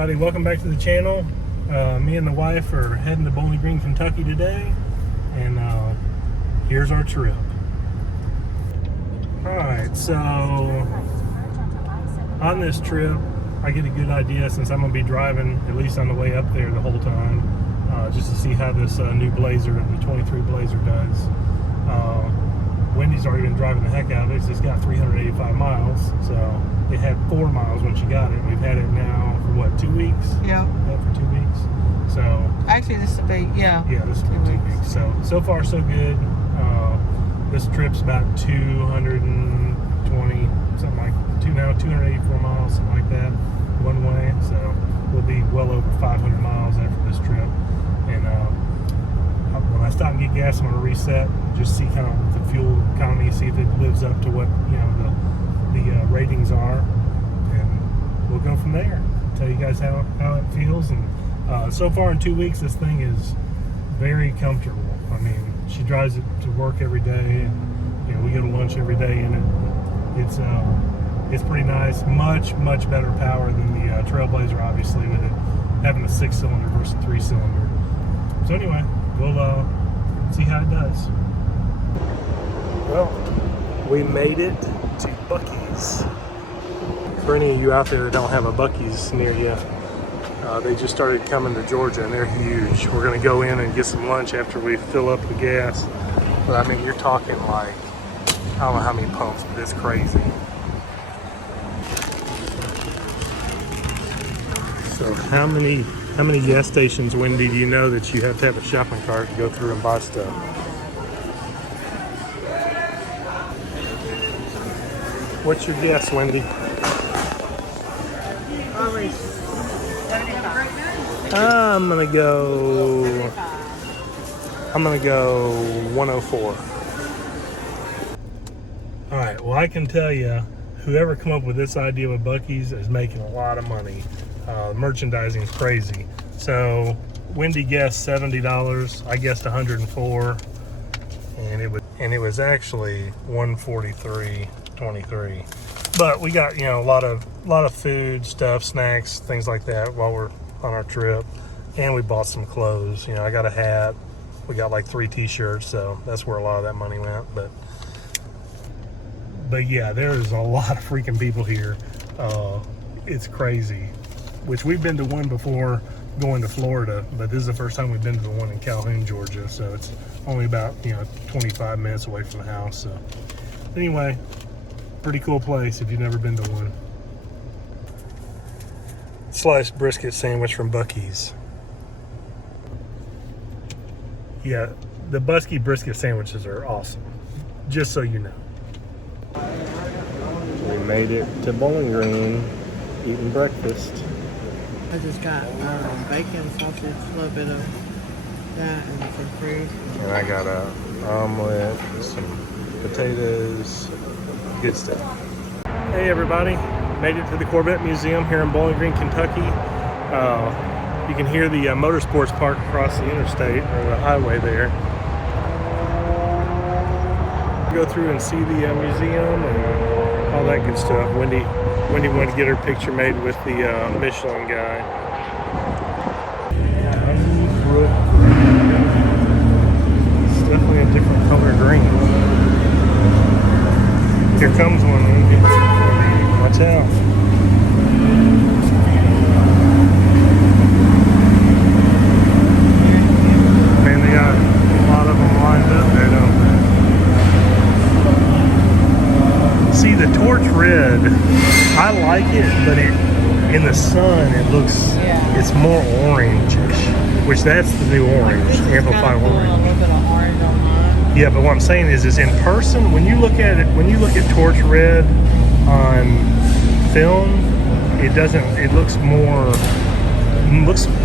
everybody, welcome back to the channel. Me and the wife are heading to Bowling Green, Kentucky today, and here's our trip. Alright, so on this trip I get a good idea, since I'm going to be driving at least on the way up there the whole time, just to see how this new Blazer, the 23 Blazer does. Wendy's already been driving the heck out of it. It's just got 385 miles, so it had 4 miles when she got it. We've had it now for what, 2 weeks? Yeah. For 2 weeks. So actually, this will be this will be 2 weeks. So far so good. This trip's about 220, something like 284 miles, something like that, one way. So we'll be well over 500 miles after this trip. And when I stop and get gas, I'm going to reset, just see kind of the fuel economy, see if it lives up to what the ratings are, and we'll go from there. Tell you guys how it feels. And so far in 2 weeks, this thing is very comfortable. I mean, she drives it to work every day, and we go to lunch every day in it. It's pretty nice. Much better power than the Trailblazer, obviously, with it having a 6-cylinder versus 3-cylinder. So anyway, we'll see how it does. Well, we made it to Buc-ee's. For any of you out there that don't have a Buc-ee's near you, they just started coming to Georgia, and they're huge. We're going to go in and get some lunch after we fill up the gas. But I mean, you're talking like, I don't know how many pumps, but it's crazy. So how many gas stations, Wendy, do you know that you have to have a shopping cart to go through and buy stuff? What's your guess, Wendy? I'm gonna go 104. All right, well, I can tell you, whoever come up with this idea with Buc-ee's is making a lot of money. Merchandising is crazy. So Wendy guessed $70. I guessed 104, and it was actually 143.23. But we got a lot of food stuff, snacks, things like that while we're on our trip, and we bought some clothes. I got a hat. We got like 3 t-shirts, so that's where a lot of that money went. But yeah, there's a lot of freaking people here. It's crazy. Which we've been to one before going to Florida, but this is the first time we've been to the one in Calhoun, Georgia. So it's only about 25 minutes away from the house. So anyway, pretty cool place if you've never been to one. Sliced brisket sandwich from Buc-ee's. Yeah, the Buc-ee brisket sandwiches are awesome, just so you know. We made it to Bowling Green, eating breakfast. I just got bacon, sausage, a little bit of that, and some fruit. And I got an omelet, some potatoes, good stuff. Hey everybody, made it to the Corvette Museum here in Bowling Green, Kentucky. You can hear the motorsports park across the interstate, or the highway there. Go through and see the museum and all that good stuff. Wendy wanted to get her picture made with the Michelin guy. It's definitely a different color green. Here comes one, Wendy. Watch out. Man, they got a lot of them lined up there, don't they? See, the torch red, I like it, but in the sun it looks, it's more orange-ish, which that's the new orange, amplified orange. A little bit of orange on mine. Yeah, but what I'm saying is in person, when you look at torch red on film,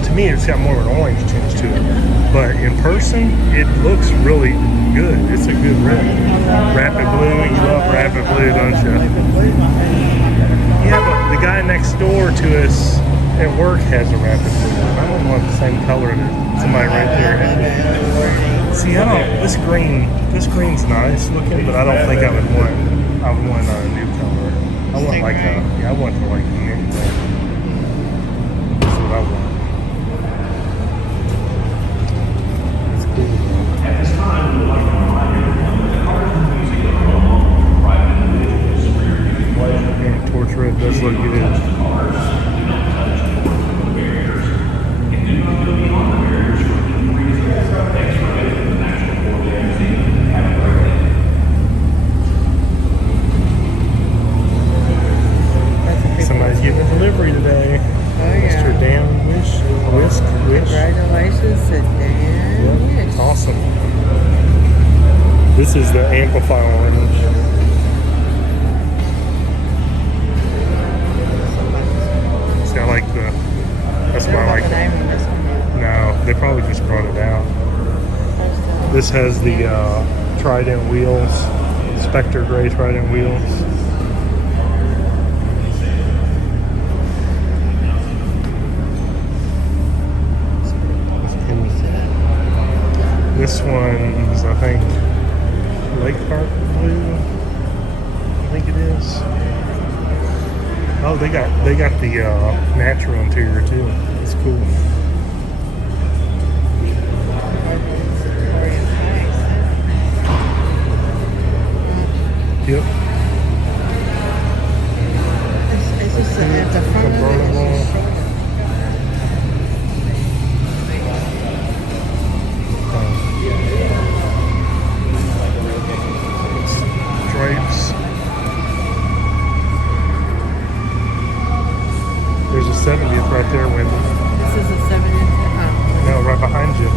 to me it's got more of an orange tinge to it. But in person, it looks really good. It's a good red. Rapid blue, you love rapid blue, don't you? Yeah, but the guy next door to us at work has a rapid blue. I don't want the same color that somebody right there has. See, this green's nice looking, but I don't think I would want a new color. I want like mint. I want. It's cool. At this time, we would like to remind everyone that the Corvette Museum no longer for private individuals. For your viewing pleasure, And torch red does look good. touch the cars, do not touch the barriers, and do not go beyond the barriers for any reason. Thanks for visiting the National Corvette Museum. Have a great day. That's a big Somebody's getting a delivery today. Oh, yeah. Mr. Dan Wish. Congratulations to Dan. Yep, awesome. This is the Amplify orange. See, I like the. That's why I like the name it. of this one. No, they probably just brought it out. This has the Trident wheels, Spectre Gray Trident wheels. This one's, I think, Lake Park blue. I think it is. Oh, they got the natural interior too. It's cool. Yep. It's just at the front of it. Convertible. Stripes. There's a 70th right there, Wendy. This is a 7 inch. No, right behind you.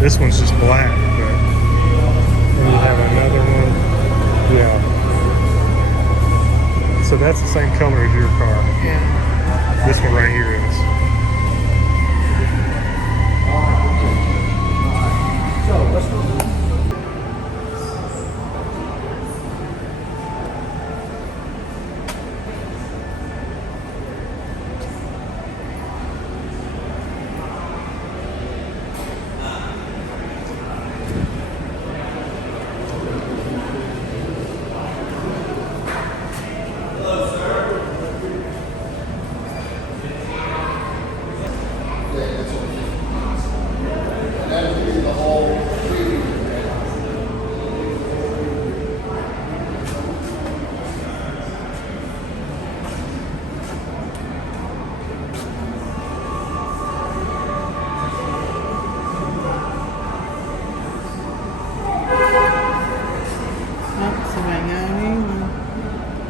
This one's just black, but then you have another one. Yeah. So that's the same color as your car. Yeah. This one right here is.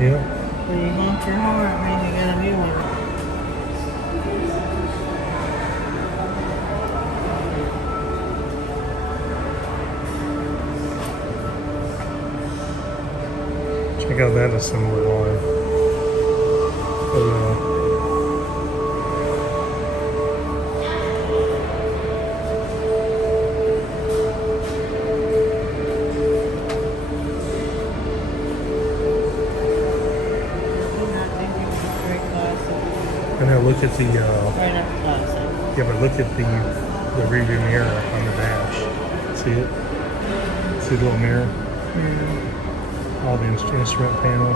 Yeah. When you honk your horn, it means you got a new one. Check out that assembly line. Oh, and now look at the Right up close. yeah, but look at the rear view mirror on the dash. See it? See the little mirror? All the instrument panel.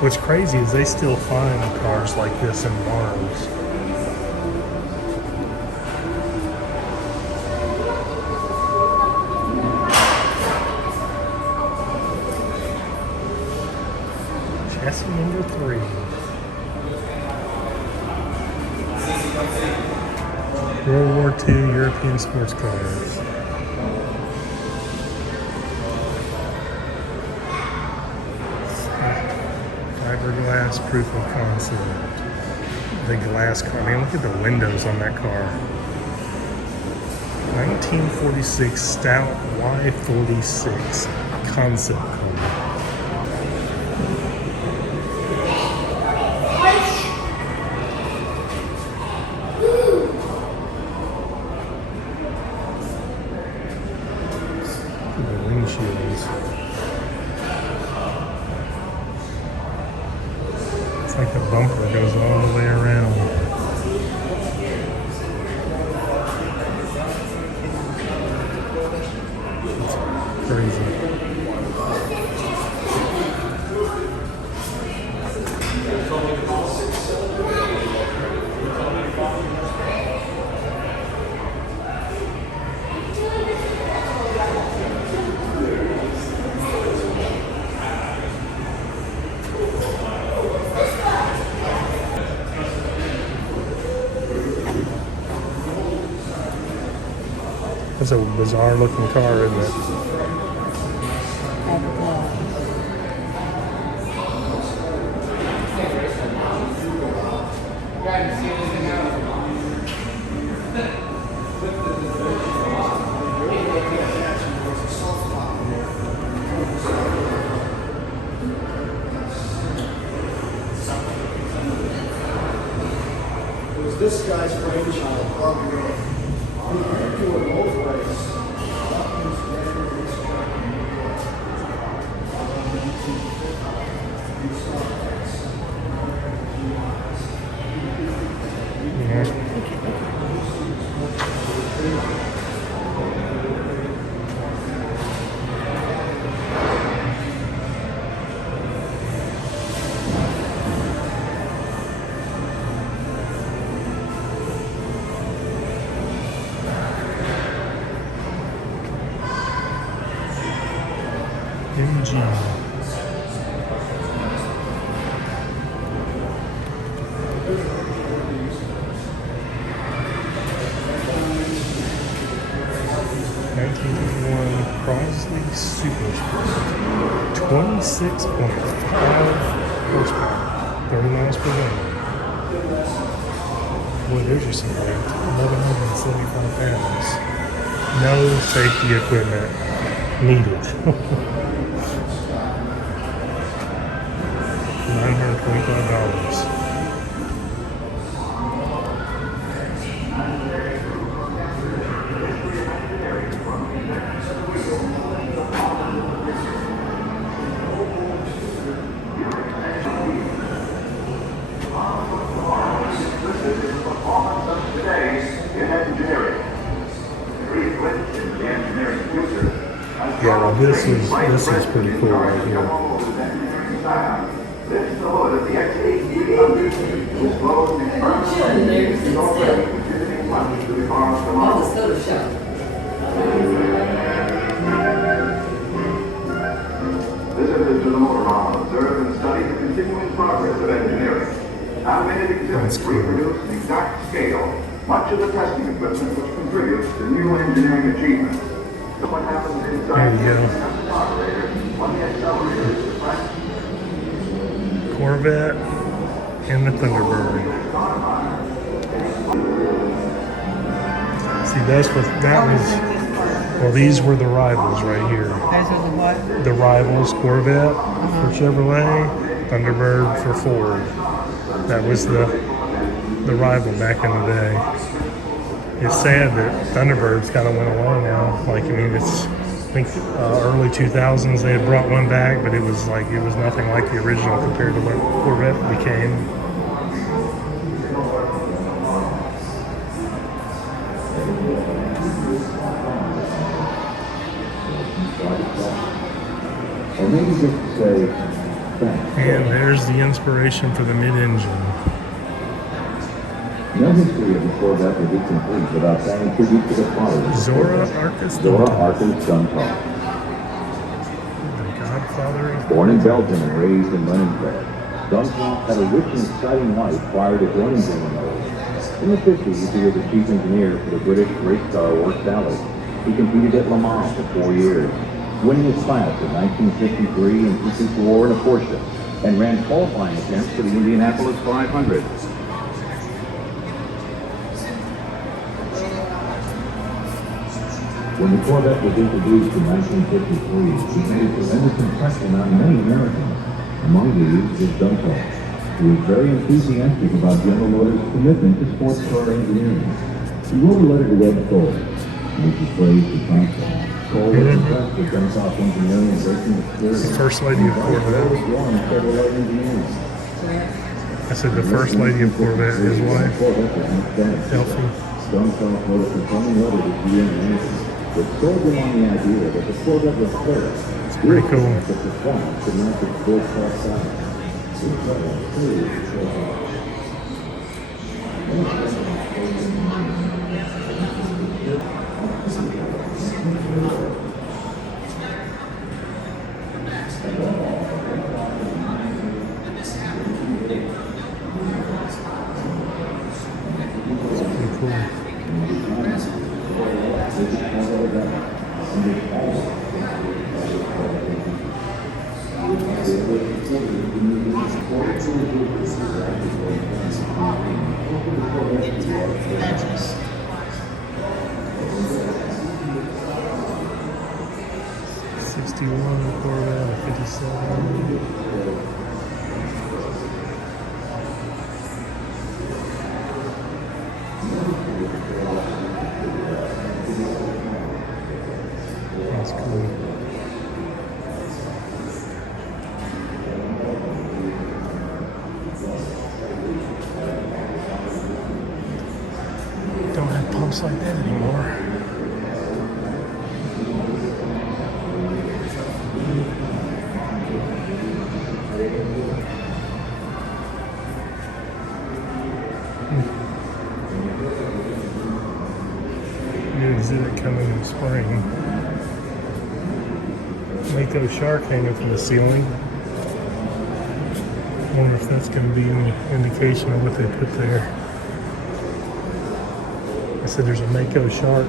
What's crazy is they still find cars like this in barns. Chassis number 3. World War II European sports cars. Fiberglass proof of concept. The glass car. Man, look at the windows on that car. 1946 Stout Y46 concept car. Windshields. It's like the bumper goes all the way around. It's crazy. That's a bizarre looking car, isn't it? It was this guy's brainchild, Harvey Road. He could do it both ways. MG. Crosley Super Sport. 26.5 horsepower. 30 miles per gallon. Boy, there's your some weight. 1,175 pounds. No safety equipment needed. $925. Yeah, well, this is pretty cool right here. This is the hood of the X8 was closed in front of the soda shop. Visitors to the motorhome observe and study the continuing progress of engineering. Animated exhibits reproduce an exact scale much of the testing equipment which contributes to new engineering achievements. So what happens inside There you go. the operator when the accelerator is depressed? Corvette and the Thunderbird. See, that's what that was. Well, these were the rivals right here. Those are the what? The rivals, Corvette for Chevrolet, Thunderbird for Ford. That was the rival back in the day. It's sad that Thunderbirds kind of went away now. Like, I mean, it's, I think early 2000s they had brought one back, but it was nothing like the original compared to what Corvette became. Or maybe just to say thanks. And there's the inspiration for the mid-engine. No history of the Corvette would be complete without paying tribute to the father of the Zora Corvette, Arcus Zora Duncan, Arcus Duncan. the godfather of Born in Belgium and raised in Leningrad, Duncan had a rich and exciting life prior to joining General Motors. In the 50s, he was the chief engineer for the British race car Works Alley. He competed at Le Mans for 4 years, winning his class in 1953 and 54 in a Porsche, and ran qualifying attempts for the Indianapolis 500. When the Corvette was introduced in 1953, it made a tremendous impression on many Americans. Among these was Duncan, who was very enthusiastic about General Motors' commitment to sports car engineering. He wrote a letter to Ed Cole, which is praised to Duncan. Cole was impressed with Duncan's engineering and racing experience. The first lady of Corvette. Chevrolet engineering. I said the first lady of Corvette, his wife, Elfie. Duncan wrote a confirming letter to GM management, which sold them on the idea that the Corvette was fair. It's pretty cool. The performance could not be sports car style. Pretty cool. Matches. 61 Corvette, 57. That's cool. Don't have pumps like that anymore. New exhibit coming in spring. Mako shark hanging from the ceiling. I wonder if that's going to be any indication of what they put there. I said there's a Mako shark.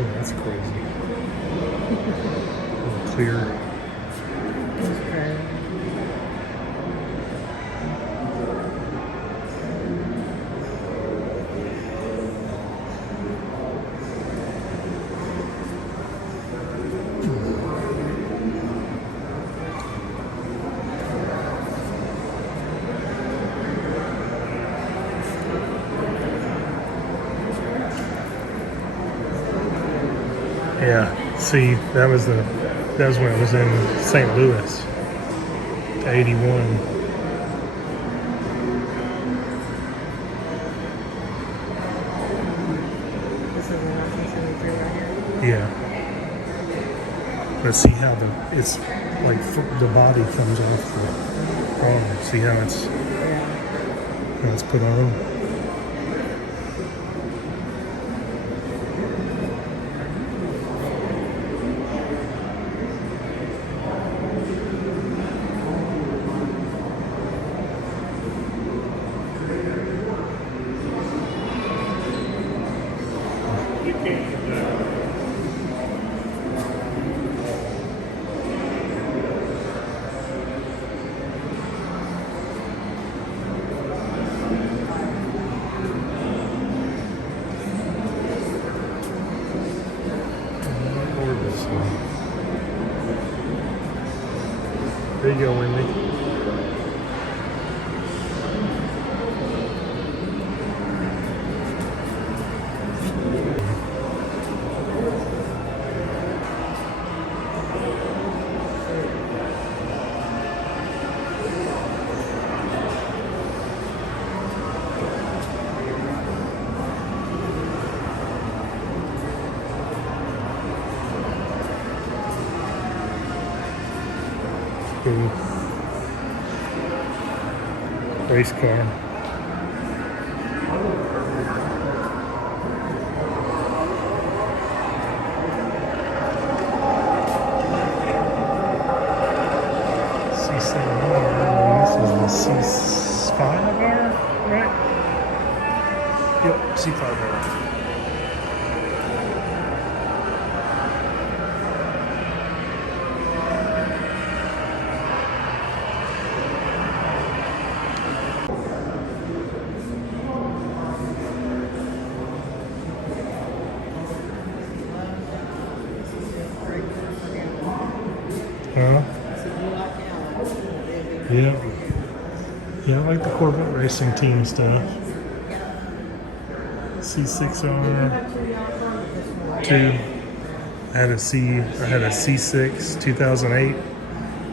Oh, that's crazy. Clear. Okay. Yeah. See, that was when it was in St. Louis. 81. This is a 1973 right here. Yeah. But see how it's like the body comes off the arm. See how it's put on. There you go, Wendy. Cool. Race car. C7R, this is the C5R, right? Yep, C5R. Huh? Yeah. Yeah, I like the Corvette racing team stuff. C6R 2. I had a C6 2008.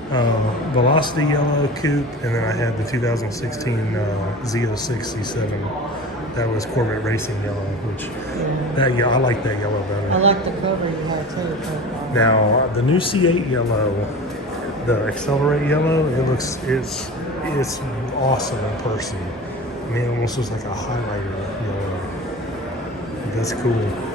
Velocity yellow coupe, and then I had the 2016 Z06 C7. That was Corvette Racing yellow, which I like that yellow I better. like the cover you have too. But, Now the new C8 yellow, the Accelerate yellow, it's awesome in person. I mean, it almost looks like a highlighter yellow. That's cool.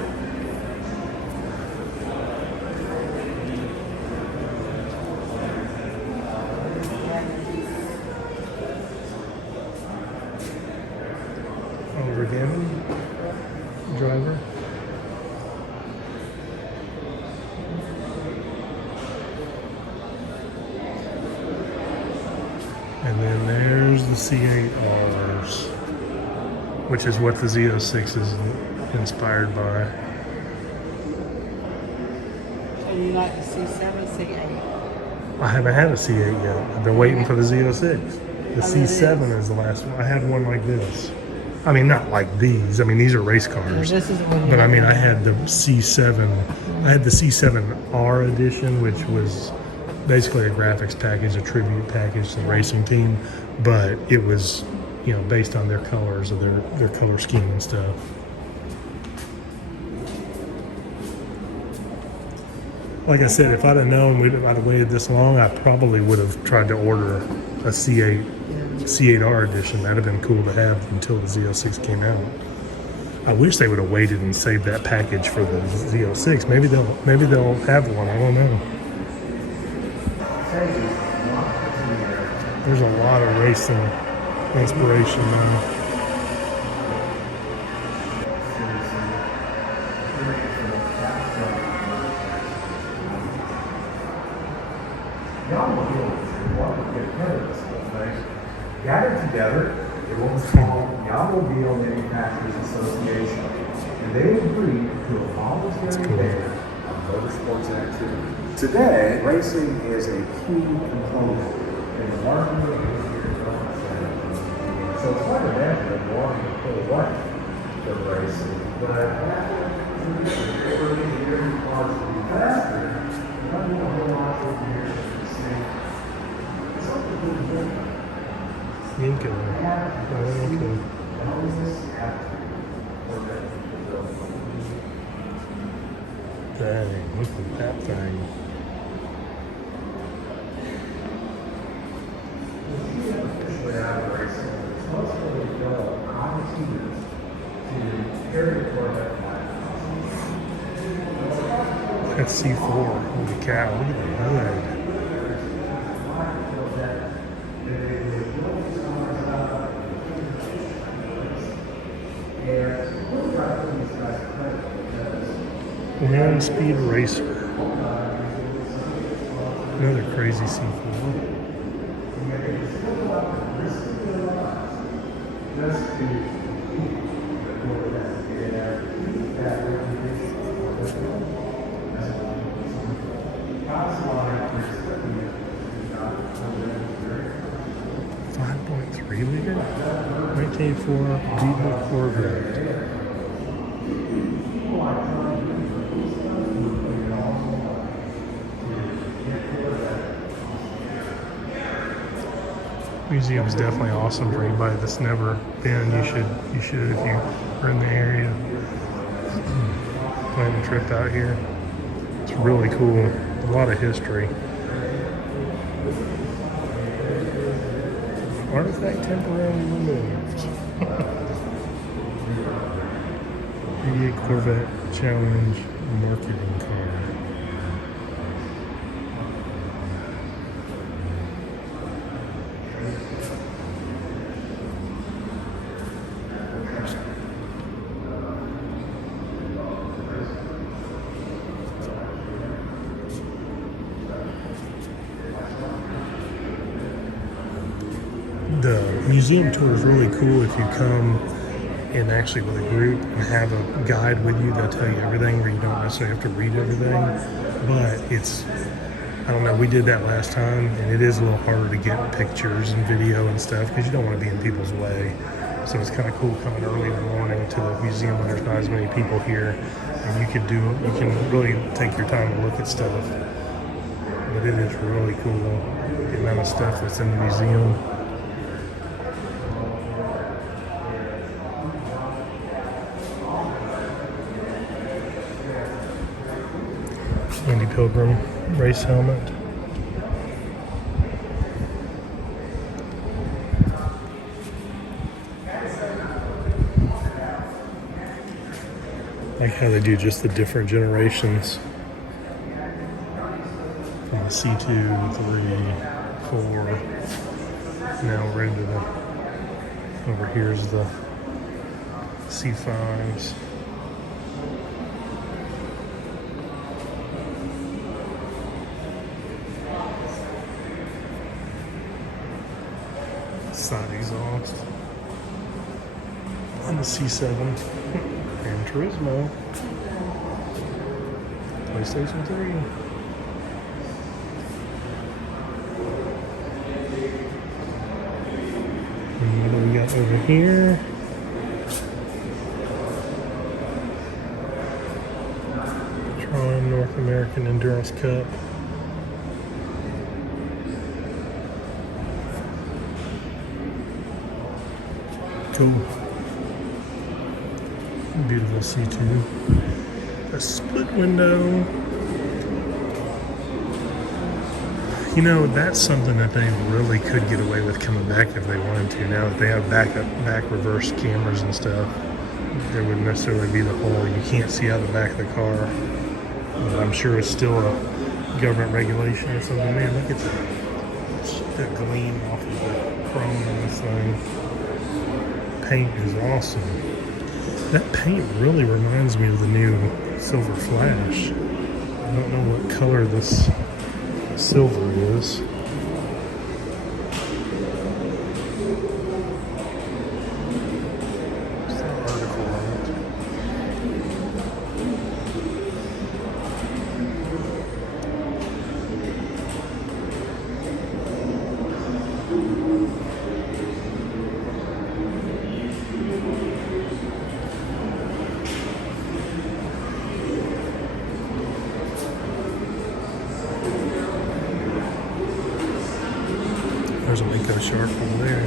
Oliver Gannon, driver. And then there's the C8Rs, which is what the Z06 is inspired by. so you like the C7, C8? I haven't had a C8 yet. I've been waiting for the Z06. The C7 is the last one. I had one like this. I mean, not like these. I mean, these are race cars. This is the one you But I mean, had. I had the C7. I had the C7R edition, which was basically a graphics package, a tribute package to the racing team. But it was, you know, based on their colors, or their color scheme and stuff. Like I said, if I'd have known I'd have waited this long, I probably would have tried to order a C8R edition. That'd have been cool to have until the Z06 came out. I wish they would have waited and saved that package for the Z06. Maybe they'll have one. I don't know. There's a lot of racing inspiration now. Gathered together in what was called the Automobile Manufacturers Association, and they agreed to a voluntary ban on motorsports activity. Today, racing is a key component in the marketing of this development center. So it's hard to imagine them wanting to pull away from racing, but after engineering cars to be faster, not a whole lot of engineers to see something really different. Inca. Dang, look at that thing. That's C4. Holy cow, look at the hood. Land Speed Racer. Another crazy C4. .3 liter? 1984 diesel Corvette. Museum is definitely awesome for anybody that's never been. You should if you are in the area. Plan a trip out here. It's really cool. A lot of history. Artifact temporarily removed. The Corvette Challenge marketing car. The museum tour is really cool if you come in actually with a group and have a guide with you. They'll tell you everything where you don't necessarily have to read everything. But it's, I don't know, we did that last time and it is a little harder to get pictures and video and stuff because you don't want to be in people's way. So it's kind of cool coming early in the morning to the museum when there's not as many people here and you can really take your time to look at stuff. But it is really cool. the amount of stuff that's in the museum. Andy Pilgrim race helmet. Like how they do just the different generations. From the C2, 3, 4. Now we're into the, over here's the C5s. Side exhaust. And the C7. Gran Turismo. PlayStation 3. And what do we got over here? Tron North American Endurance Cup. Cool. Beautiful C2. A split window. You know, that's something that they really could get away with coming back if they wanted to. Now that they have back reverse cameras and stuff, there wouldn't necessarily be the whole, you can't see out the back of the car. But I'm sure it's still a government regulation or something. Man, look at the gleam off of the chrome on this thing. Paint is awesome. That paint really reminds me of the new Silver Flash. I don't know what color this silver is. What's that article on it? There's a Mako shark over there.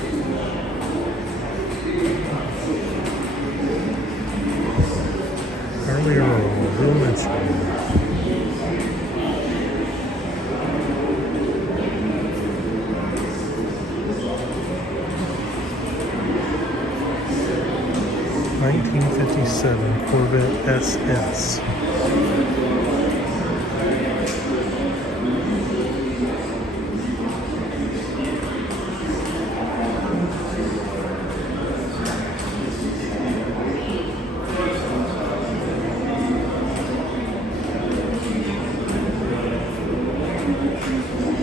Earlier, Bill mentioned. '57 Corvette SS.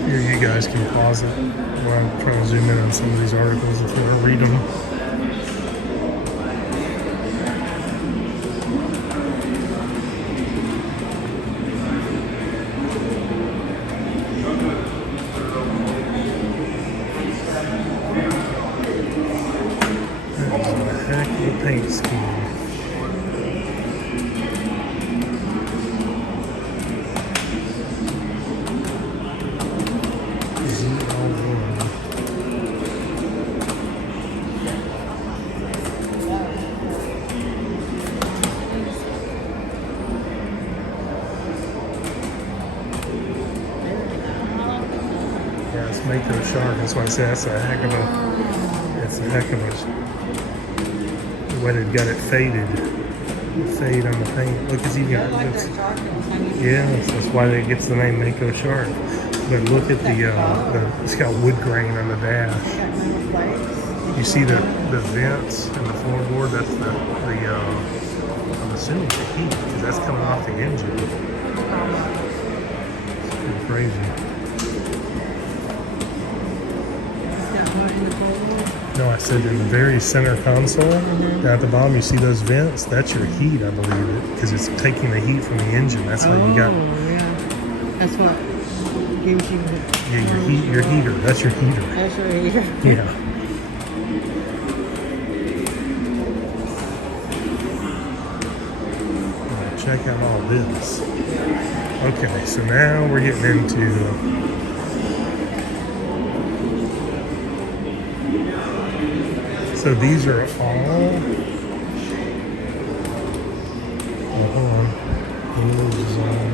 Here, you guys can pause it while I'm trying to zoom in on some of these articles if you want to read them. That is a heck of a paint scheme. Yeah, it's Mako shark. That's why I say that's a heck of a. It's a heck of a. The way they've got it faded. Fade on the paint. Look, as you got. Yeah, that's why it gets the name Mako shark. But look at the it's got wood grain on the dash. You see the vents and the floorboard. That's the I'm assuming the heat because that's coming off the engine. It's pretty crazy. No, I said in the very center console, down at the bottom, you see those vents? That's your heat, I believe, because it's taking the heat from the engine. That's how you got. Yeah. That's what gives you. Yeah, your heater. That's your heater. That's your heater. Yeah. Now check out all this. Okay, so now we're getting into So these are all. Oh, hold on. New design.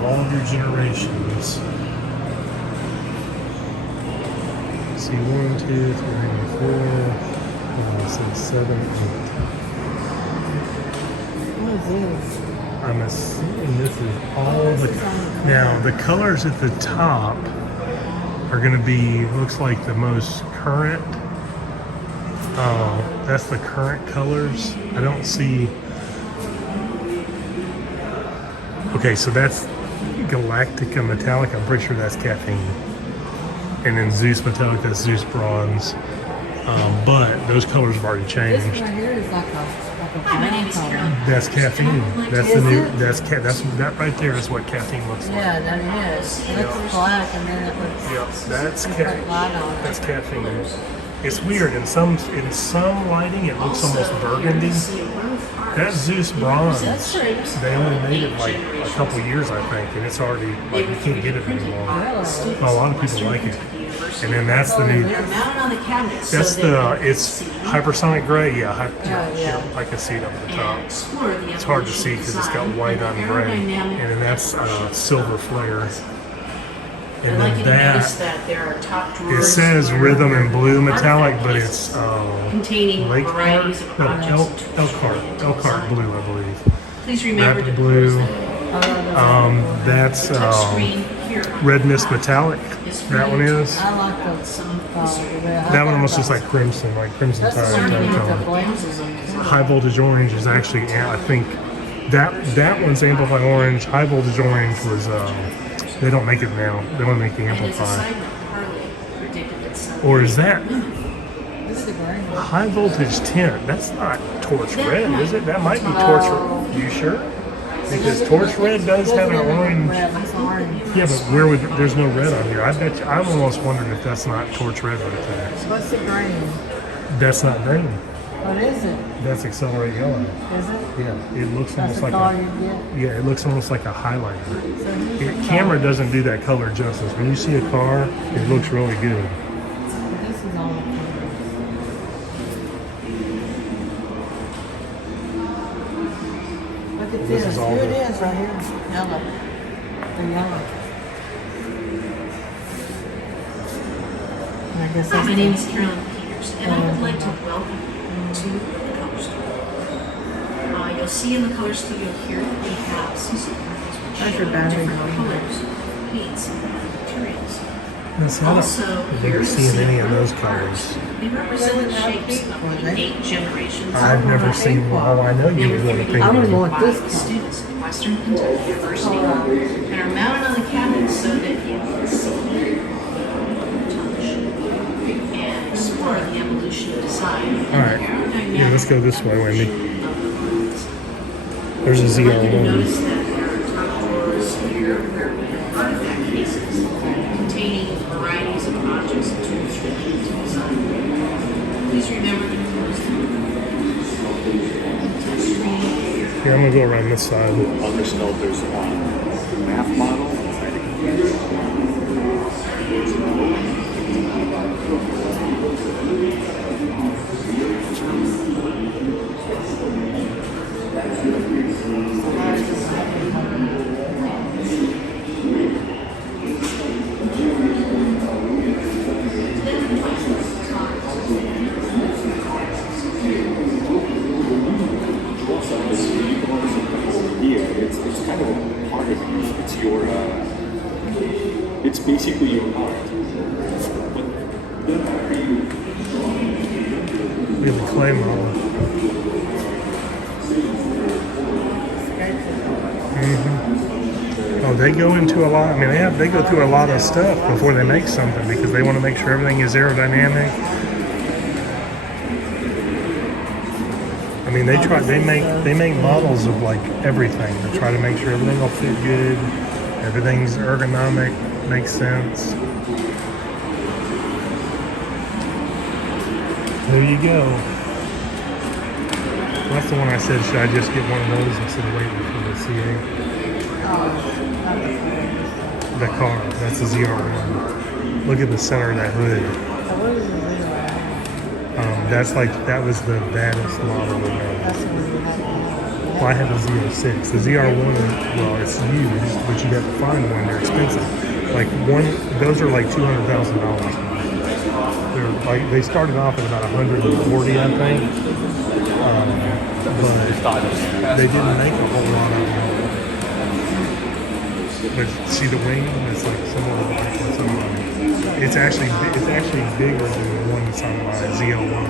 All of your generations. See 1, 2, 3, 4, 5, 6, 7, 8. What is this? I'm assuming this is all the. Now the colors at the top are going to be, looks like the most current. That's the current colors. I don't see. Okay, so that's Galactica Metallic. I'm pretty sure that's caffeine. And then Zeus Metallic, that's Zeus Bronze. But those colors have already This changed. right here is like a brown color. That's caffeine. That's the Is new. it? That's that right there is what caffeine looks like. Yeah, that is. It looks black and then it looks Yep, that's it's like light on it. that's caffeine. It's weird. In some lighting, it looks almost burgundy. That Zeus Bronze, That's pretty. they only made it like a couple years, I think, and it's already like you can't get it anymore. Really? A lot of people like it. And then that's the new. Mounted on the cabinet. That's it's hypersonic gray. Yeah, yeah. I can see it up at the top. Explore the It's hard to see because it's got white on gray, and then that's silver flare. And I'd like then you to notice that that there are top it drawers. says where rhythm and blue metallic, artifact but cases it's containing Lake varieties of no, objects. Elkhart blue, I believe. Please remember That to blue. close that. That's Touchscreen here. red mist metallic. That one is. I like the red. That one almost looks like crimson That's the tide one type with the color. blazes on it. High voltage orange is actually, I think, that one's amplify orange. High voltage orange was, they don't make it now. They only make the And as a amplify. side note, Harley predicted that some Or is that This is the green. high voltage tint? That's not torch red, is it? That might be torch red. You sure? Because torch red does have an orange. Red, it's orange. Yeah, but where would there's no red on here? I bet you, I'm almost wondering if that's not torch red right there. What's the green? That's not green. What is it? That's accelerate yellow. Is it? Yeah, it looks That's almost the like color a. you get? Yeah, it looks almost like a highlighter. So here's the Camera color. doesn't do that color justice. When you see a car, it looks really good. This is all the colors. Look at This this. is all Here it the- is right here. Yellow. The yellow. And I guess My that's name is Carolyn Peters, and I would like to welcome you to the Color Studio. You'll see in the Color Studio here that we have CC panels which That's show your battery different mode. colors, paints, and materials. That's Also, I've here never you'll seen see any of those art. colors. They represent the shapes of Were the they? 8 generations. I've never seen. Oh, I know you would want to paint I would them. want this by color. students at Western Kentucky University and are mounted on the cabinet so that you can see, touch, and explore the evolution of design. All right. Yeah, let's go this way, Wendy. There's a I'd like you to ZR1. notice that there are top drawers here where we have artifact cases containing varieties of objects and tools related to design. Please remember to close them. Touchscreen. Here, I'm gonna go around this side. On this note, there's a math model. It's kind of a part of you. It's your, it's basically your art. We have a clay model. Oh, they go into a lot. I mean, they go through a lot of stuff before they make something because they want to make sure everything is aerodynamic. I mean, they make models of like everything. They try to make sure everything will fit good, everything's ergonomic, makes sense. There you go. That's the one I said, should I just get one of those instead of waiting for the CA? The car, that's the ZR1. Look at the center of that hood. That was the baddest model in there. Well, I have a Z06. The ZR1, well, it's used, but you got to find one. They're expensive. Those are like $200,000. They're like, they started off at about 140, I think. But they didn't make a whole lot of them. But see the wing? It's like similar to what's on mine. It's actually bigger than the one that's on my ZL1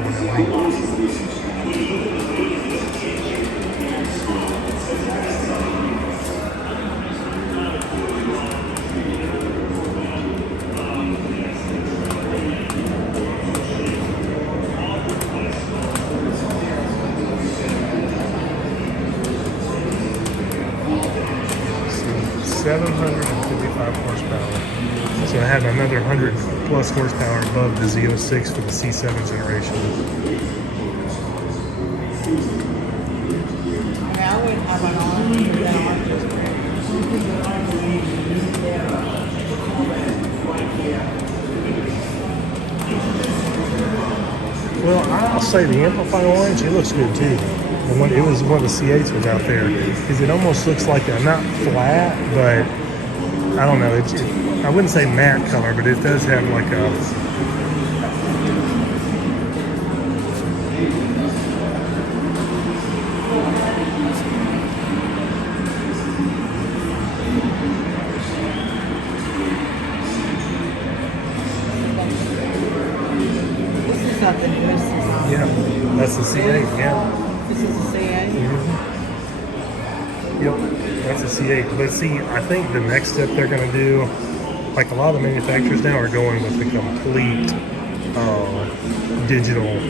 So 755 horsepower. So I have another 100 plus horsepower above the Z06 for the C7 generation. I wouldn't have an arm that arm just Well, I'll say the Amplify Orange, it looks good too. It was one of the C8s was out there. Because it almost looks like not flat, but I don't know. I wouldn't say matte color, but it does have like a... This is not the newest design. Yeah, that's the C8, yeah. This is a CA. Yep, that's a C8. But see, I think the next step they're going to do, like a lot of the manufacturers now are going with the complete digital,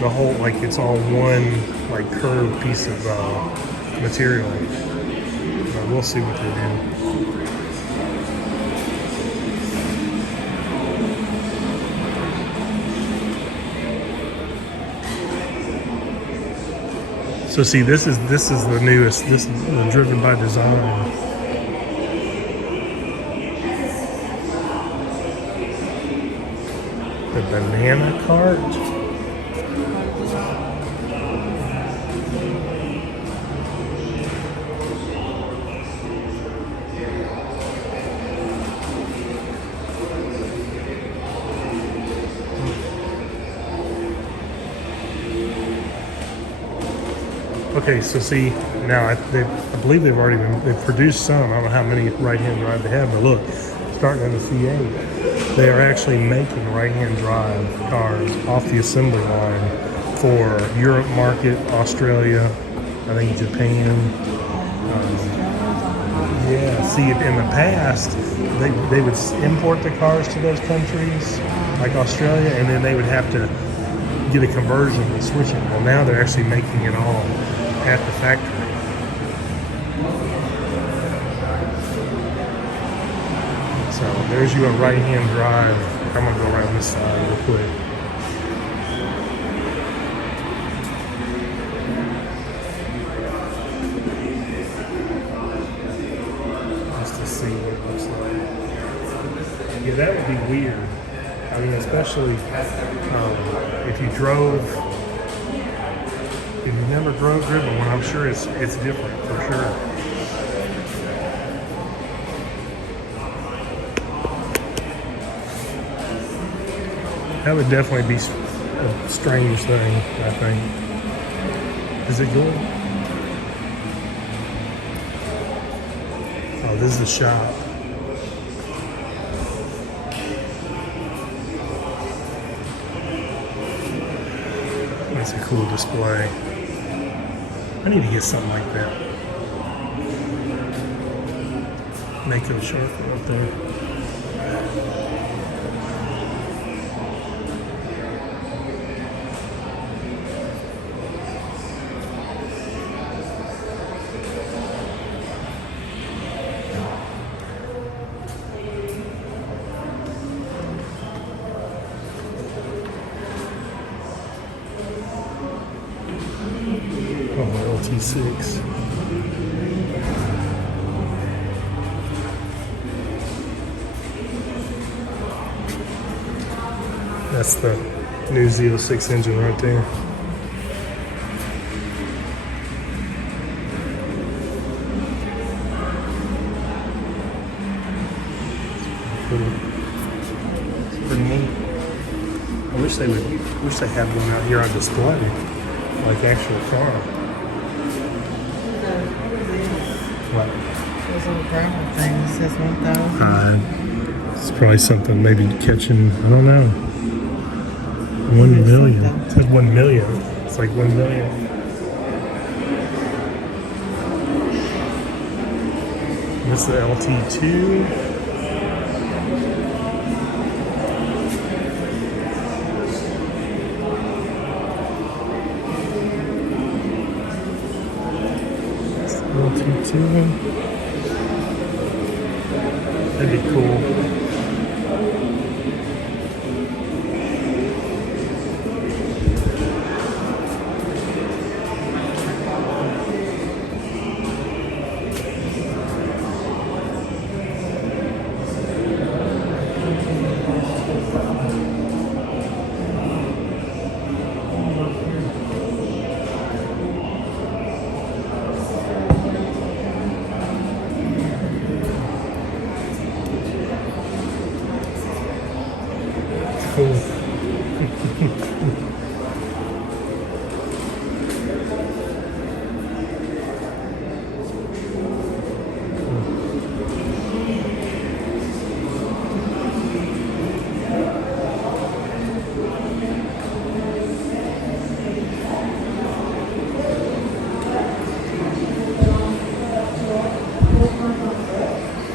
the whole, like it's all one like curved piece of material. But we'll see what they do. So see, this is the newest. This is driven by design. The banana cart. Okay, so see, now I believe they've produced some. I don't know how many right-hand drive they have, but look, starting in the C8, they are actually making right-hand drive cars off the assembly line for Europe market, Australia, I think Japan. Yeah, see, in the past, they would import the cars to those countries, like Australia, and then they would have to get a conversion and switch it. Well, now they're actually making it all at the factory. So there's you a right-hand drive. I'm gonna go around this side real quick. Just to see what it looks like. Yeah, that would be weird. I mean, especially if you drove. If you've never driven one, I'm sure it's different for sure. That would definitely be a strange thing, I think. Is it good? Oh, this is the shop. That's a cool display. I need to get something like that. Mako shark up there. LT6. That's the new Z06 engine right there. It's pretty neat. I wish they had one out here on display, like actual car. What? Those little gravel things says 1,000. It's probably something maybe catching, I don't know. 1 million. It says 1 million. It's like 1 million. This is the LT2. LT2. That'd be cool.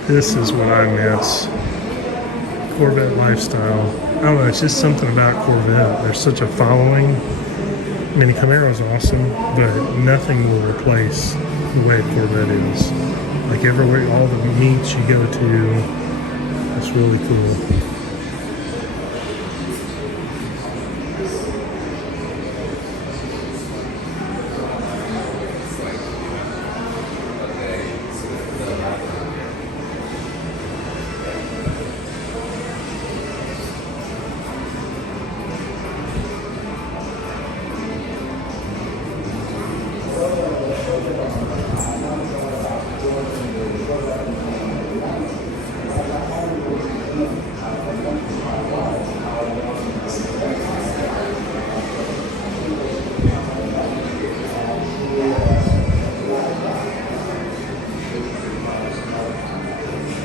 This is what I miss. Corvette lifestyle. I don't know, it's just something about Corvette. There's such a following. I mean, the Camaro's awesome, but nothing will replace the way Corvette is. Like everywhere, all the meets you go to, it's really cool.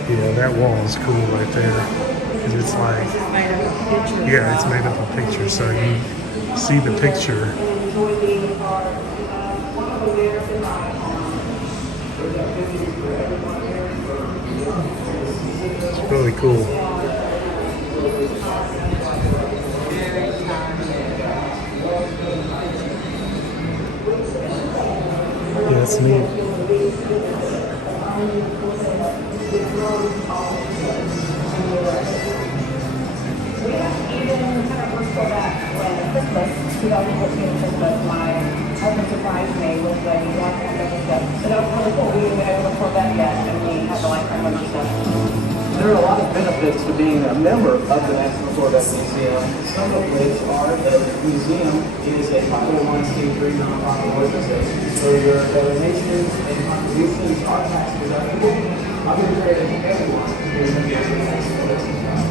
Yeah, that wall is cool right there. 'Cause it's like, yeah, it's made up of pictures, so you see the picture. It's really cool. Yeah, it's neat. My husband surprised me with the walk and membership. So that was really cool. We didn't have a Corvette yet, and we had the lifetime membership. There are a lot of benefits to being a member of the National Corvette Museum, some of which are that the museum is a 501c3 nonprofit organization. So your donations and contributions are tax deductible. I'm encouraging everyone to be a member of the National Corvette Museum.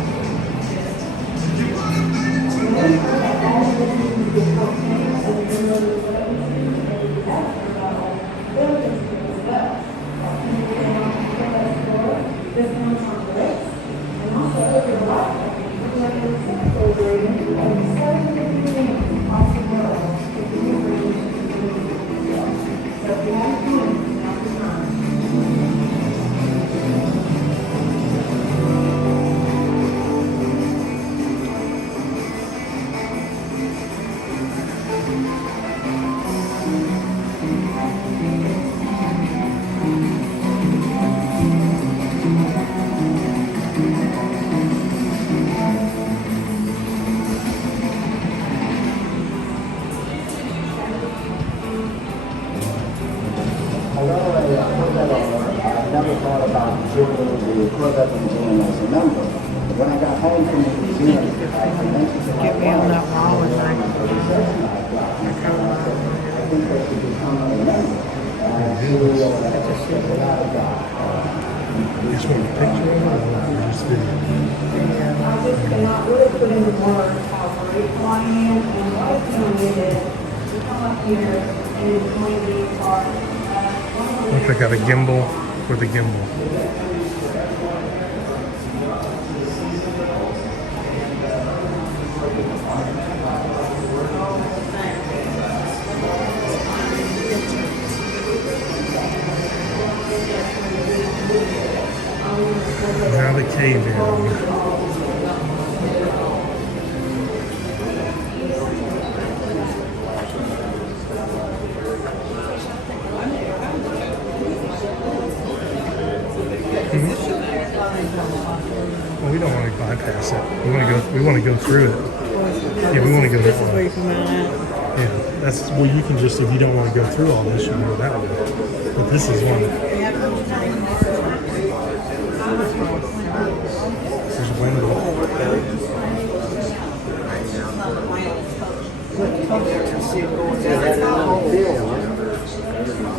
Get me on that wall and like, You just want a picture of it or just video? I just cannot really put into words how grateful I am and what it's going to do to come up here and enjoy these parts. Look, I got a gimbal with a gimbal. Now the cave in. Well, we don't want to bypass it. We want to go through it. Yeah, we want to go This that is where way. you come out at. Yeah, that's well. You can just, if you don't want to go through all this, you can go that way. But this is one. There's a window.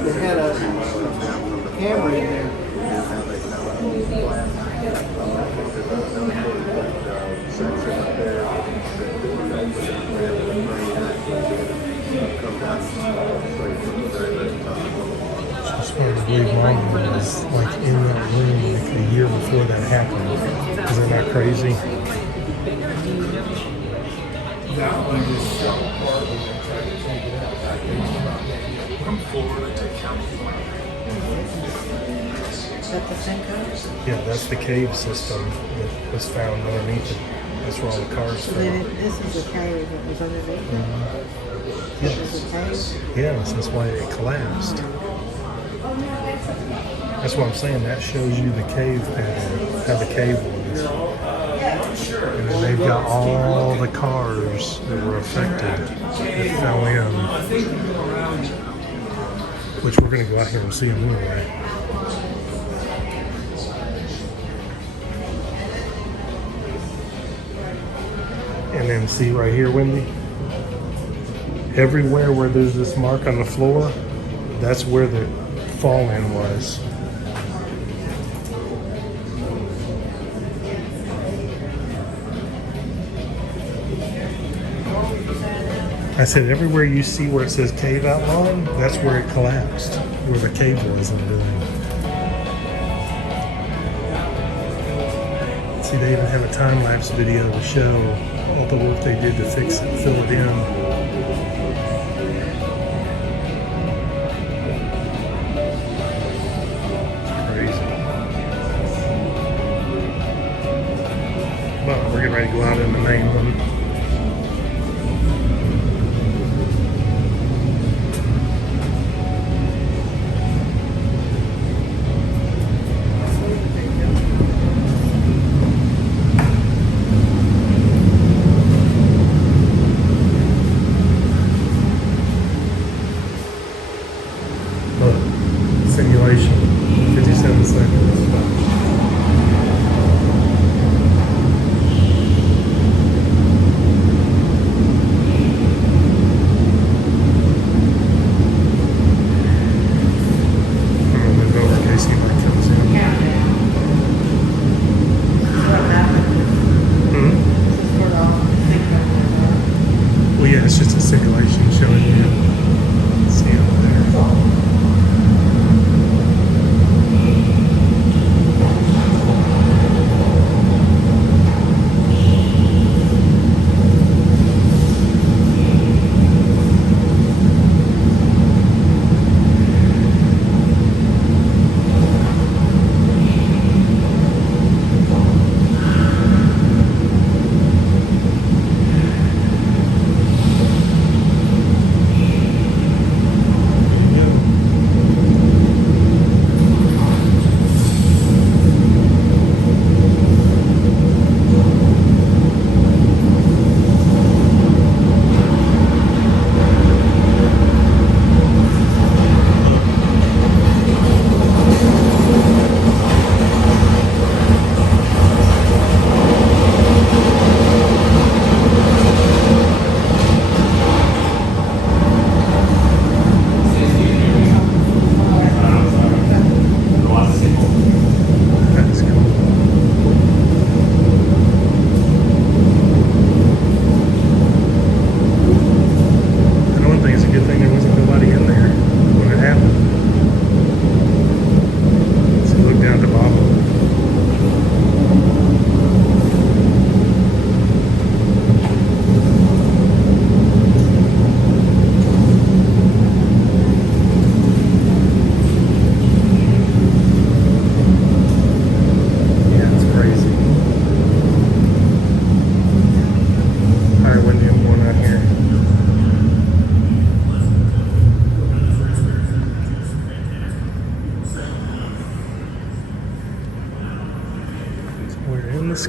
They had a camera in there. It's hard to believe Mom was like in that room like a year before that happened. Isn't that crazy? Is that the sinkhole? Yeah, that's the cave system that was found underneath it. That's where all the cars So then fell. this is a cave that was underneath it? This is a cave? Yes, that's why it collapsed. That's what I'm saying. That shows you the cave pattern, how the cave was. And then they've got all the cars that were affected that fell in. Which we're going to go out here and see them anyway. And then see right here, Wendy? Everywhere where there's this mark on the floor, that's where the fall-in was. I said everywhere you see where it says cave outline, that's where it collapsed, where the cave was and everything. See, they even have a time-lapse video to show all the work they did to fix it, fill it in. But we're getting ready to go out in the main one. Look, simulation, 57 seconds.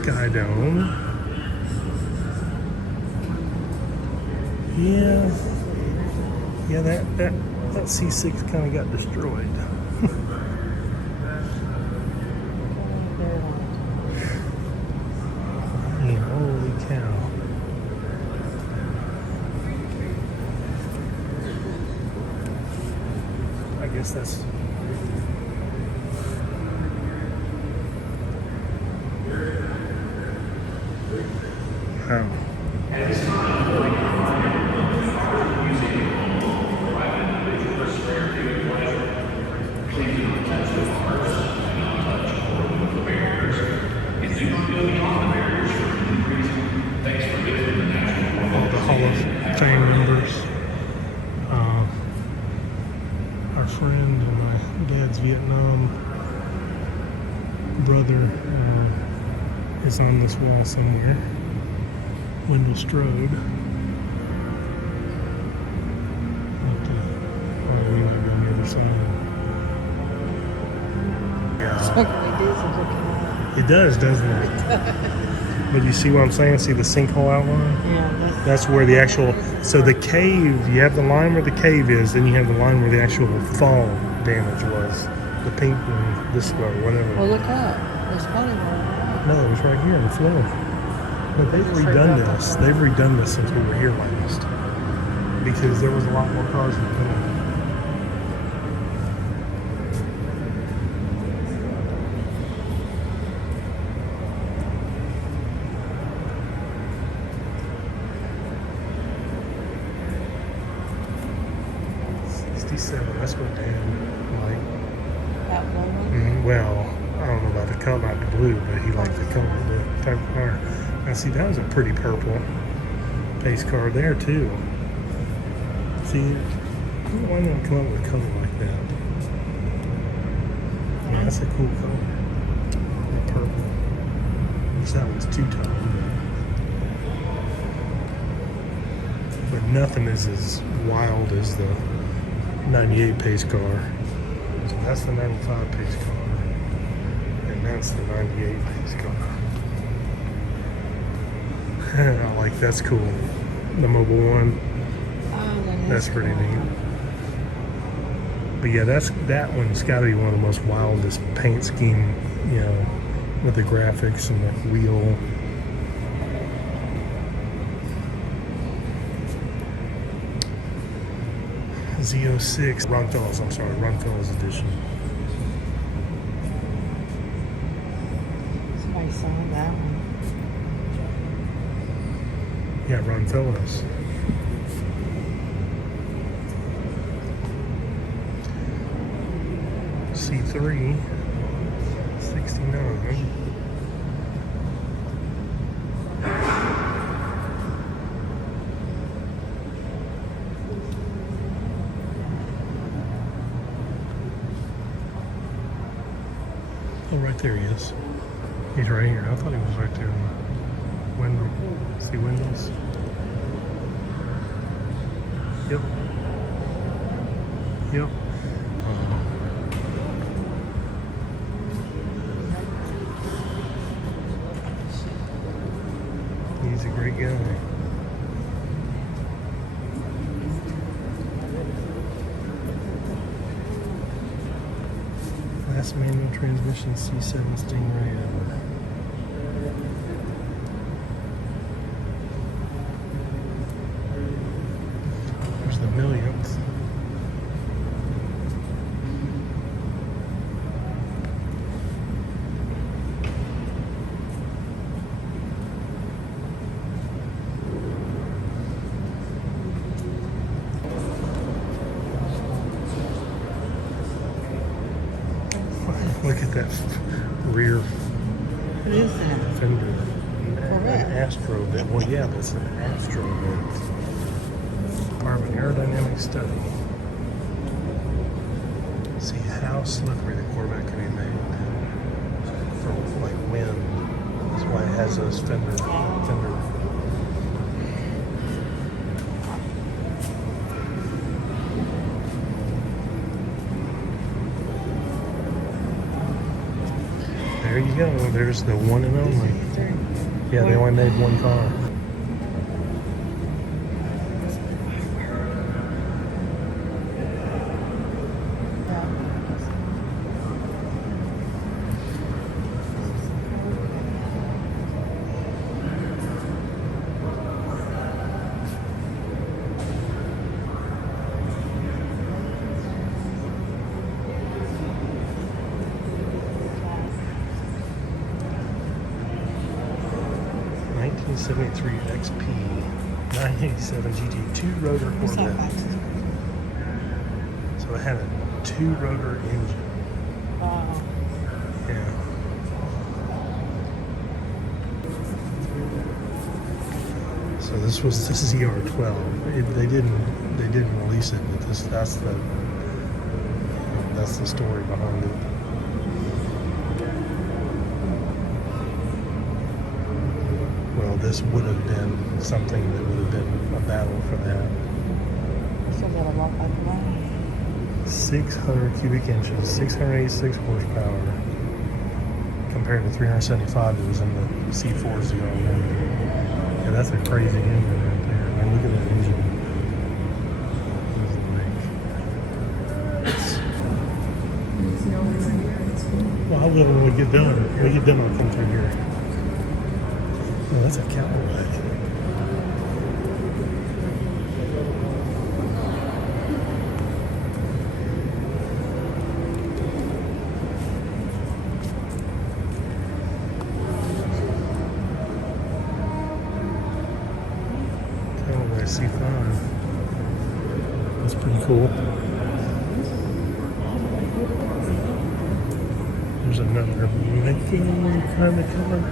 Skydome. Yeah, that C6 kind of got destroyed. Yeah, holy cow. I guess that's Hall of Fame members. Our friend and my dad's Vietnam brother is on this wall somewhere. Wendell Strode. We might be on the other side. It does, doesn't it? But you see what I'm saying? See the sinkhole outline? Yeah, That's where the actual, so the cave, you have the line where the cave is, then you have the line where the actual fall damage was. The pink one, this way, whatever. well, look up. There's probably one. No, it was right here on the floor. But they've redone this. They've redone this since we were here last. Because there was a lot more cars in the middle. That's what Dan liked. That one? Well, I don't know about the color, not the blue, but he liked the color, the type of car. Now see, that was a pretty purple pace car there too. See, why not come up with a color like that? I mean, that's a cool color. The purple. Wish that was two-tone. But nothing is as wild as the 98 pace car. So that's the 95 pace car. And that's the 98 pace car. I like, that's cool. The mobile one. Oh, That's pretty neat. But yeah, that one's gotta be one of the most wildest paint scheme, you know, with the graphics and the wheel. Z06 Runfellas, I'm sorry, Runfellas edition. Somebody saw that one. Yeah, Runfellas. C3 69. Oh, right there he is. He's right here. I thought he was right there. Window. See windows? Yep. Yep. He's a great guy. Last manual transmission C7 Stingray ever. There's the millionth. Look at that rear What is that? fender. Corvette. An Astro bit. Well, yeah, that's an Astro bit. Department aerodynamic study. See how slippery the Corvette can be made from like wind. That's why it has those fender. There There you go. There's the one and only. Yeah, they only made one car. '73 XP, 987 GT, two-rotor Corvette. So it had a two-rotor engine. Wow. Yeah. So this was the ZR12. They didn't release it, but that's the story behind it. Well, this would have been something that would have been a battle for that. Still got a lot like mine. 600 cubic inches, 686 horsepower, compared to 375 that was in the C4s ago. Yeah, that's a crazy engine right there. I mean, look at that engine. Well, how little when we get done? When we get done, I'll come through here. Oh, that's a Cadillac. Cadillac C5. That's pretty cool. There's another Mickey kind of color.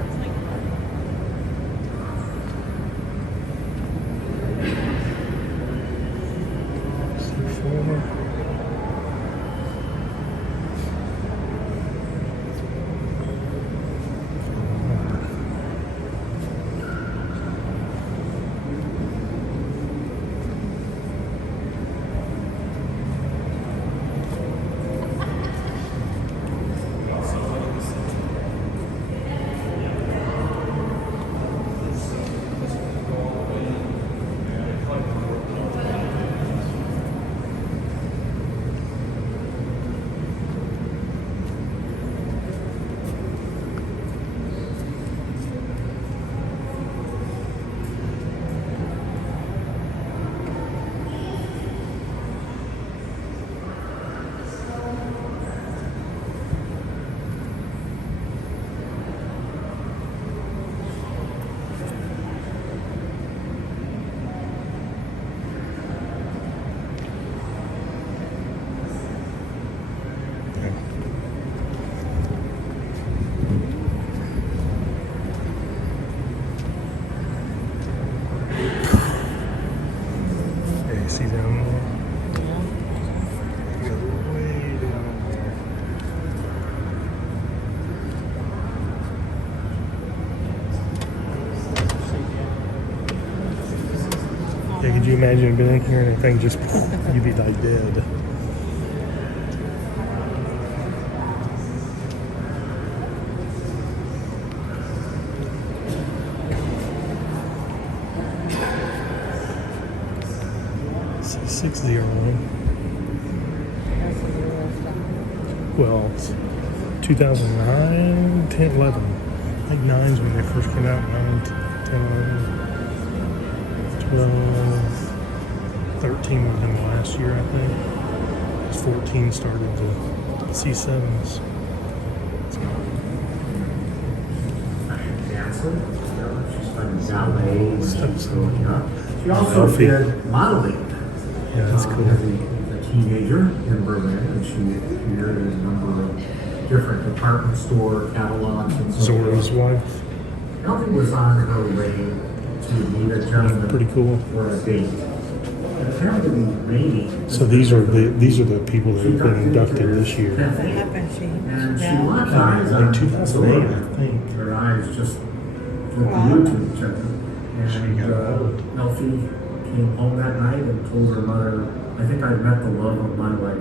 See down there? Go way down there. Yeah, could you imagine being in here and everything just, you'd be like dead. C60. Well, it's 2009, 10, 11. I think 9's when they first came out. 9, 10, 11, 12, 13 would have been the last year, I think. 14 started the C7s. She also did modeling. Yeah, that's cool. As a teenager in Berlin, and she appeared in a number of different department store catalogs and so forth. Zora's wife. Elfie was on her way to meet a gentleman Pretty cool. for a date. And apparently the lady. So these are the people that have been inducted this year. What happened? And she locked eyes on In 2008, I think. Her eyes just flipped Wow. to each other. And Elfie came home that night and told her mother I think I met the love of my life.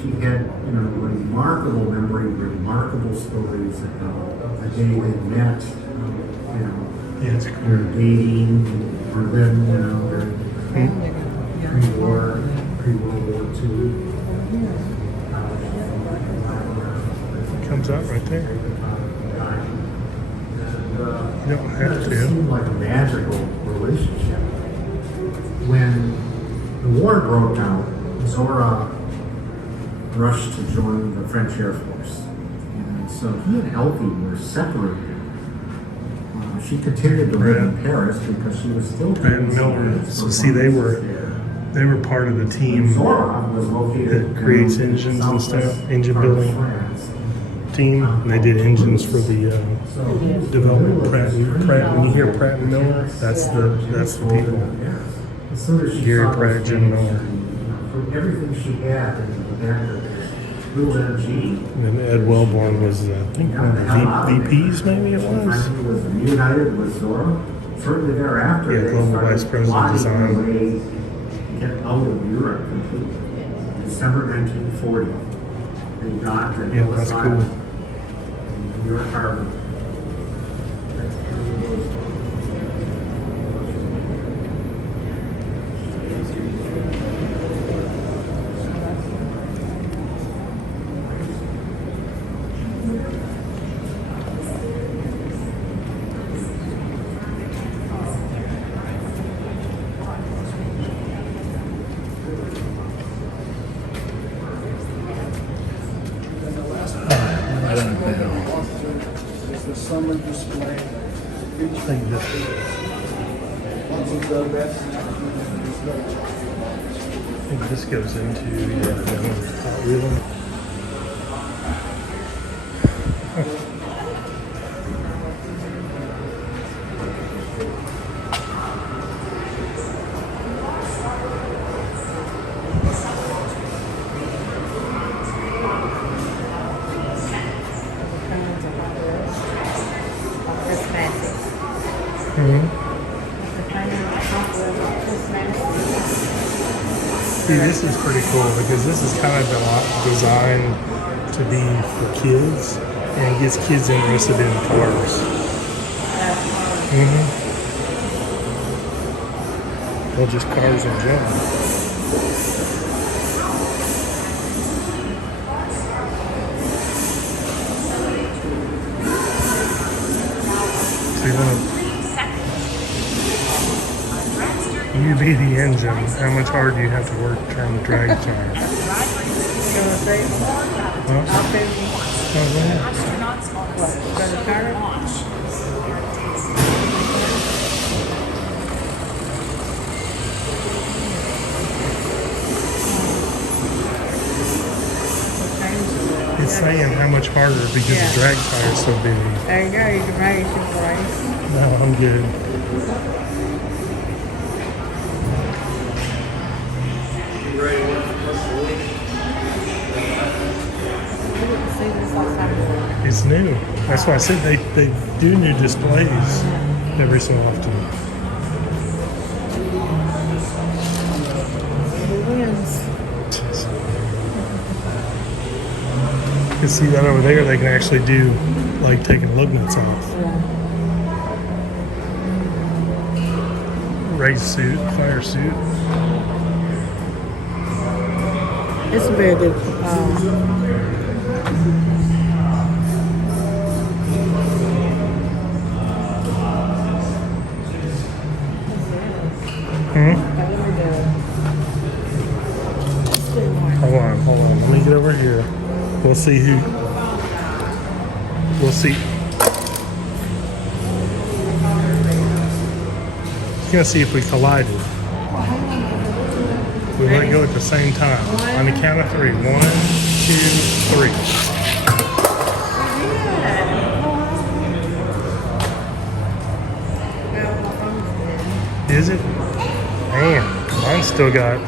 She had, you know, remarkable memory, remarkable stories about the day they met, you know, Yeah, it's their cool. dating in Berlin, you know, their pre-war, pre-World War II. Comes out right there. You don't have It to. just seemed like a magical relationship. When the war broke out, Zora rushed to join the French Air Force. And so he and Elfie were separated. She continued to live in Paris because she was still Brad and Miller. So see, they were part of the team Zora was located that creates engines and stuff, engine building team. And they did engines for the development of Pratt. When you hear Pratt and Miller, that's the people. As soon as she Gary saw Pratt, those Jim things, Miller. from everything she had in the back of this little MG. And Ed Wellborn was, I think, one of the VPs, maybe it was. He was reunited with Zora. Shortly thereafter, Yeah, they Global started Vice President plotting Design. their way to get out of Europe completely. December 1940, they docked at Yeah, that's cool. New York Harbor. It's the summer display. I think this, I think this goes into Hot Wheeling. See, this is pretty cool because this is kind of designed to be for kids and it gets kids interested in cars. Well, just cars in general. So you be the engine, how much harder do you have to work trying to drag tires? It's saying how much harder because the drag tire is so big. There you go, you can raise your price. No, I'm good. It's new. That's why I said they do new displays every so often. You can see that over there, they can actually do like taking lug nuts off. Race suit, fire suit. It's a very good. Hold on. Let me get over here. We'll see who. We'll see. Just gonna see if we collided. We let go at the same time. On the count of three. 1, 2, 3. Is it? Man, mine's still got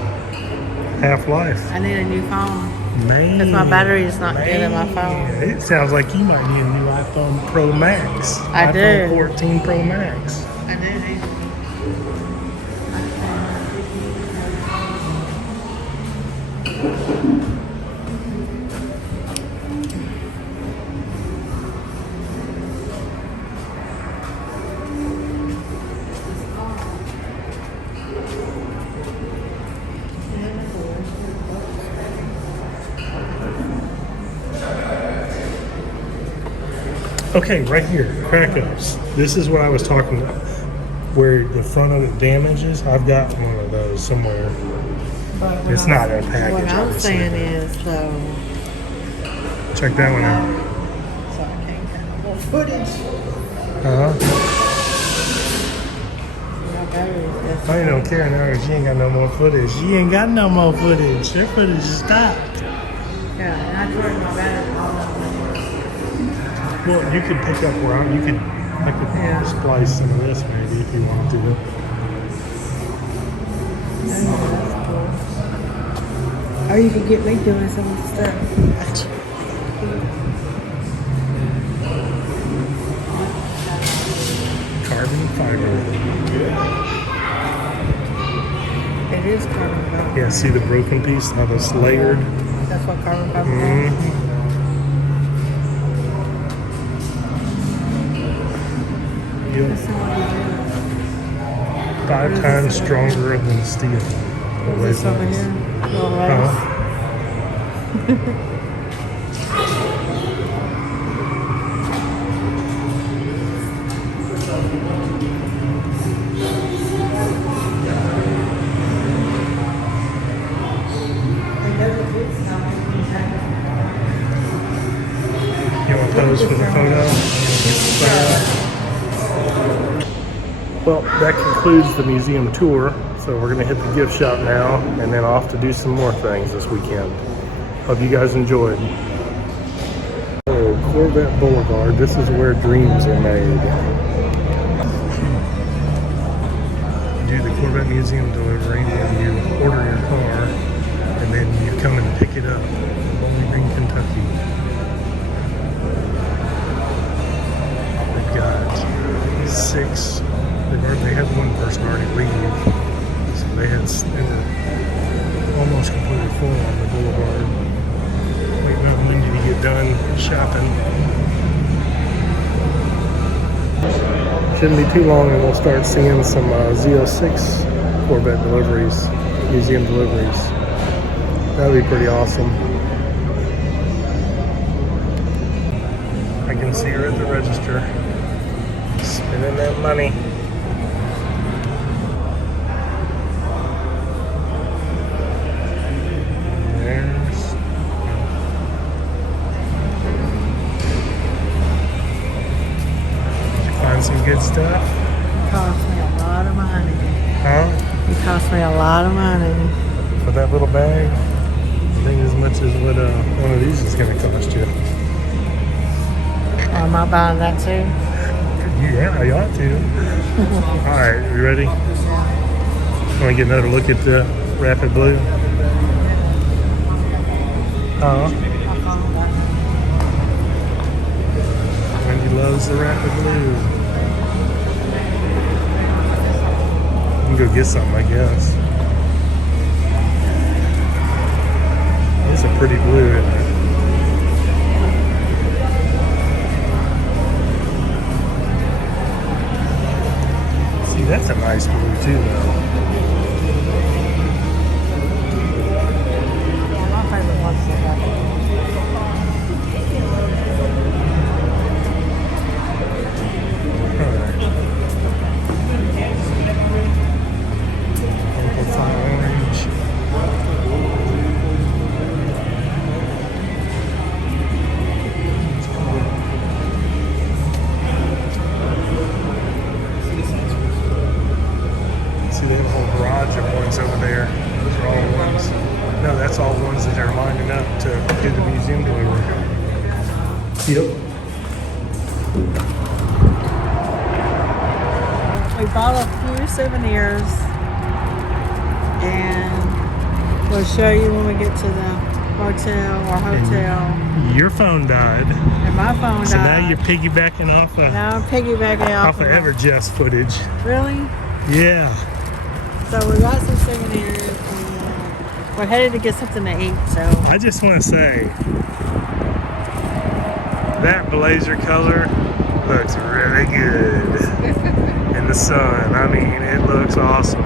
half-life. I need a new phone. Man. Because my battery is not good in my phone. It sounds like you might need a new iPhone Pro Max. I do. iPhone 14 Pro Max. I do need. Okay, right here, crack ups. This is what I was talking about. Where the front of it damages, I've got one of those somewhere. But what It's not in a package, What I'm obviously, saying but- is, so Check that one out. I can't get no more footage. Uh-huh. My battery's just- I don't care now because she ain't got no more footage. She ain't got no more footage. Her footage is stopped. Yeah, and I charged my battery all that. Well, you could pick up where I could Yeah. splice some of this maybe if you want to. Or you could get me doing some of the stuff. Carbon fiber. It is carbon fiber. Yeah, see the broken piece, how it's layered? That's what carbon fiber is. Mm-hmm. 5 times stronger than steel. What's this over here? Little rose. You want to pose for the photo? Well, that concludes the museum tour. So we're going to hit the gift shop now and then off to do some more things this weekend. Hope you guys enjoyed. Oh, Corvette Boulevard. This is where dreams are made. Do the Corvette Museum delivery when you order your car and then you come and pick it up. Bowling Green, Kentucky. They've got 6. They had one person already leave. So they were almost completely full on the Boulevard. Waiting on Wendy to get done shopping. Shouldn't be too long and we'll start seeing some Z06 Corvette deliveries, museum deliveries. That would be pretty awesome. I can see her at the register, spending that money. Some good stuff. It cost me a lot of money. Huh? It cost me a lot of money. For that little bag? I think as much as what one of these is going to cost you. Am I buying that too? Yeah, you ought to. Alright, you ready? Want to get another look at the Rapid Blue? Wendy loves the Rapid Blue. You can go get something, I guess. It's a pretty blue, isn't it? See, that's a nice blue too, though. Yeah, my favorite one's the Rapid. Over there. Those are all ones. No, that's all ones that are lining up to do the museum delivery. Yep. We bought a few souvenirs and we'll show you when we get to the motel or hotel. And your phone died. And my phone died. So now you're piggybacking off of, now I'm piggybacking off of Everjeff's footage. Really? Yeah. So we got some souvenirs and we're headed to get something to eat, so. I just want to say, that blazer color looks really good in the sun. I mean, it looks awesome.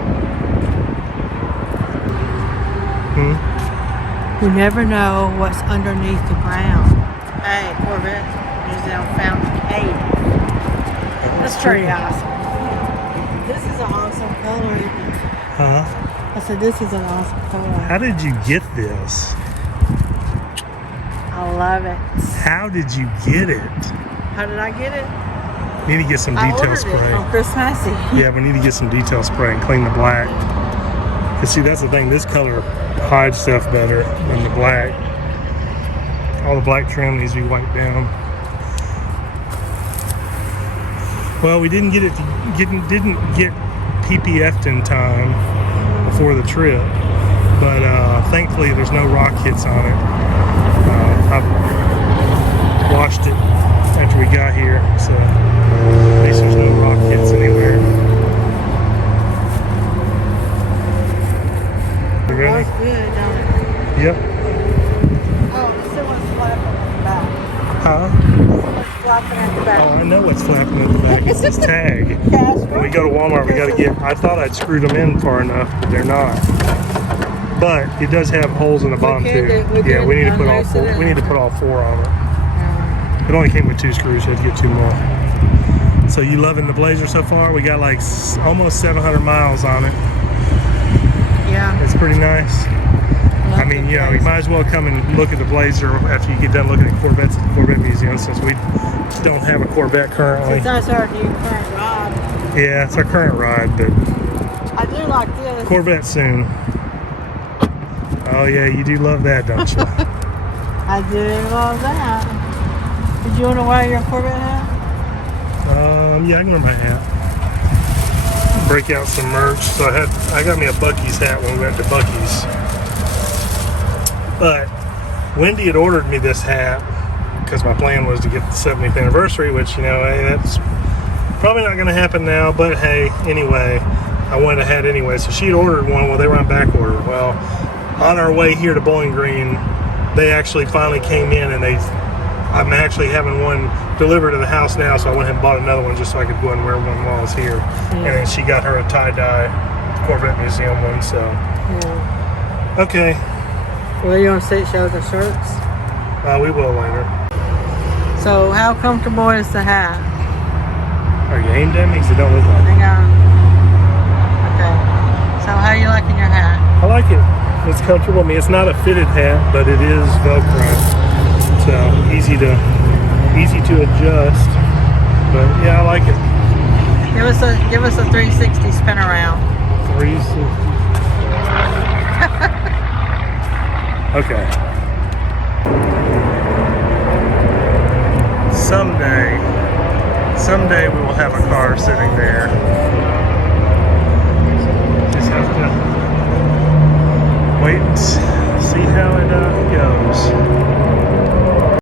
You never know what's underneath the ground. Hey, Corvette. Museum found the cave. That's pretty awesome. This is an awesome color. Huh? I said this is an awesome color. How did you get this? I love it. How did you get it? How did I get it? We need to get some I detail ordered spray. it from Chris Massey. Yeah, we need to get some detail spray and clean the black. Cause see, that's the thing. This color hides stuff better than the black. All the black trim needs to be wiped down. Well, we didn't get PPF'd in time before the trip, but thankfully there's no rock hits on it. I washed it after we got here, so at least there's no rock hits anywhere. You ready? That's good, don't it? Yep. Oh, someone's flapping at the back. Huh? Someone's flapping at the Oh, back. I know what's flapping at the back. It's this tag. When we go to Walmart, we got to get. I thought I'd screwed them in far enough, but they're not. But it does have holes in the bottom too. Yeah, we need to put all four. We need to put all four on it. It only came with 2 screws. You had to get 2 more. So you loving the Blazer so far? We got like almost 700 miles on it. Yeah. It's pretty nice. I mean, you know, you might as well come and look at the Blazer after you get done looking at Corvettes at the Corvette Museum, since we don't have a Corvette currently. Since that's our new current ride. Yeah, it's our current ride, but I do like this. Corvette soon. Oh yeah, you do love that, don't you? I do love that. Did you want to wear your Corvette hat? Yeah, I can wear my hat. Break out some merch. So I got me a Buc-ee's hat when we went to Buc-ee's. But Wendy had ordered me this hat because my plan was to get the 70th anniversary, which, you know, hey, that's probably not going to happen now. But hey, anyway, I wanted a hat anyway. So she had ordered one. Well, they were on back order. Well, on our way here to Bowling Green, they actually finally came in, and I'm actually having one delivered to the house now, so I went ahead and bought another one just so I could go and wear one while I was here. And then she got her a tie-dye Corvette Museum one, so. Yeah. Okay. Well, you want to see show the shirts? We will later. So, how comfortable is the hat? Are you aimed at me? Because it don't look like it. Hang on. Okay. So, how you liking your hat? I like it. It's comfortable. I mean, it's not a fitted hat, but it is Velcro. So, easy to adjust. But yeah, I like it. Give us a 360 spin around. 360. Okay. Someday we will have a car sitting there. Just have to wait and see how it goes.